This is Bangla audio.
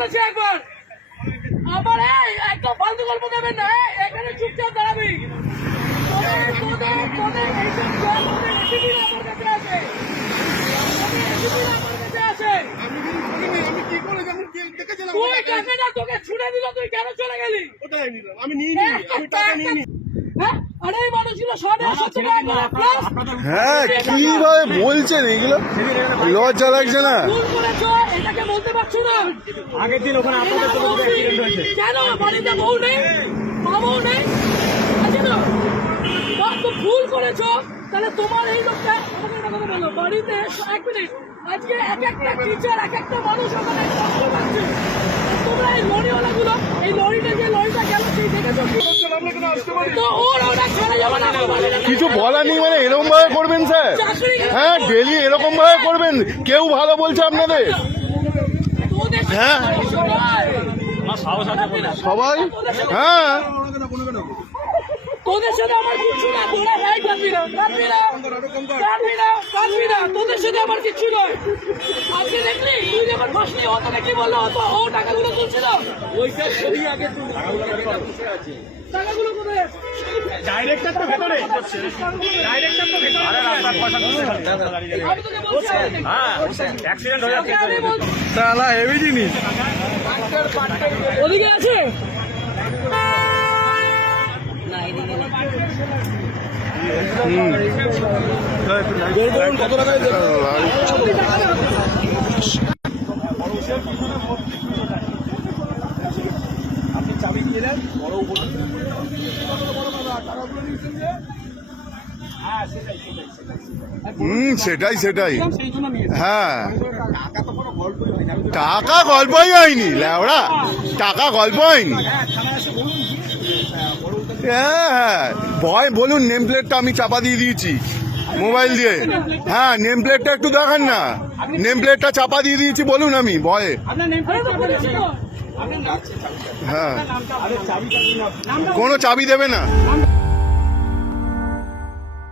বলেছে একবার আবার একদম ফালতু গল্প দেবেন না, এখানে চুপচাপ দাঁড়াবি। তোকে ছুড়ে দিল, তুই কেন চলে গেলি? হ্যাঁ কিভাবে বলছেন এগুলো, লজ্জা লাগছে না? এটাকে বলতে পারছো না? আগের দিন ওখানে আপনাদের তো অ্যাক্সিডেন্ট হয়েছে। কেন বাড়িতে বউ নেই, বাবাও নেই, আছে না? ভুল করেছো, তাহলে তোমার এই লোকটা আমাকে একটা কথা বলো, বাড়িতে 1 মিনিট, আজকে এক একটা টিচার এক একটা মানুষ ওখানে কষ্ট পাচ্ছে। তোমরা এই লরিওয়ালা গুলো, এই লরিটা যে লরিটা গেল সেই দেখেছো কি? তো ওরা চলে যাবে না। কিছু বলা নেই মানে এরকম ভাবে করবেন স্যার? হ্যাঁ ডেলি এরকম ভাবে করবেন? কেউ ভালো বলছে আপনাদের? হ্যাঁ সবাই হ্যাঁ তোদের সাথে আমার কিছু না, তোরা ভাই কাঁদবি না, তোদের সাথে আমার কিছু নয়। আজকে দেখলি তুই যখন বসলি, ও তোকে কি বললো? ও টাকাগুলো তুলছিল, টাকাগুলো কোথায়? ডাইরেক্টর তো ভেতরে, ডাইরেক্টর তো ভেতরে। আমি তোকে বলছি, হ্যাঁ অ্যাক্সিডেন্ট হয়ে যাচ্ছে। তাহলে হেভি জিনিস। ওদিকে আছে কত টাকায় আপনি চাবি দিলেন, বড় সেটাই সেটাই সেই জন্য নিয়ে হ্যাঁ টাকা তো কোনো গল্পই হয় না। টাকা গল্পই হয়নি ল্যাওড়া, টাকা গল্প হয়নি। হ্যাঁ হ্যাঁ ভয় বলুন, নেম প্লেটটা আমি চাপা দিয়ে দিয়েছি মোবাইল দিয়ে। হ্যাঁ নেম প্লেটটা একটু দেখান না, নেম প্লেটটা চাপা দিয়ে দিয়েছি বলুন আমি ভয়ে। আপনার নেম হ্যাঁ কোনো চাবি দেবে না।